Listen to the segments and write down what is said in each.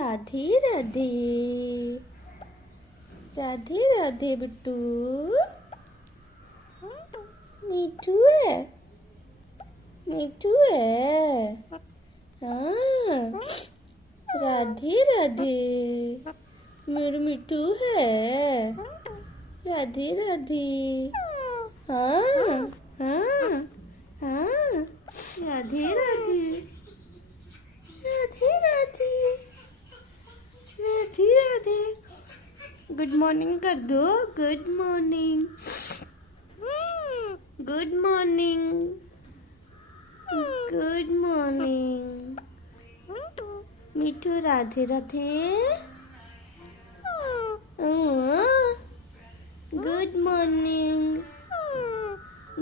राधे राधे राधे राधे बिट्टू मिठू है हाँ राधे राधे मेरा मिठू है राधे राधे हाँ हाँ हाँ राधे राधे राधे राधे राधे राधे गुड मॉर्निंग कर दो good morning good morning good morning Mithu Radhe Radhe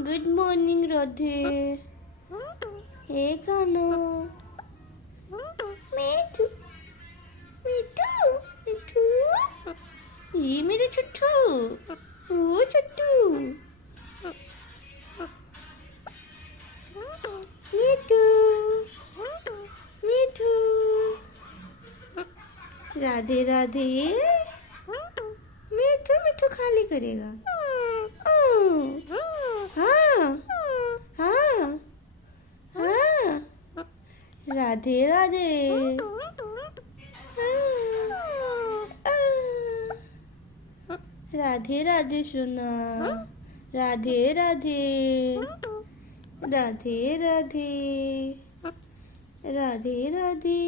good morning Radhe हे कानो मिठू मिठू मिठू ये मेरे छुट्टू वो छुट्टू मिठू मिठू राधे राधे मिठू मिठू खाली करेगा हाँ हाँ हाँ राधे राधे राधे राधे सुना राधे राधे राधे राधे राधे राधे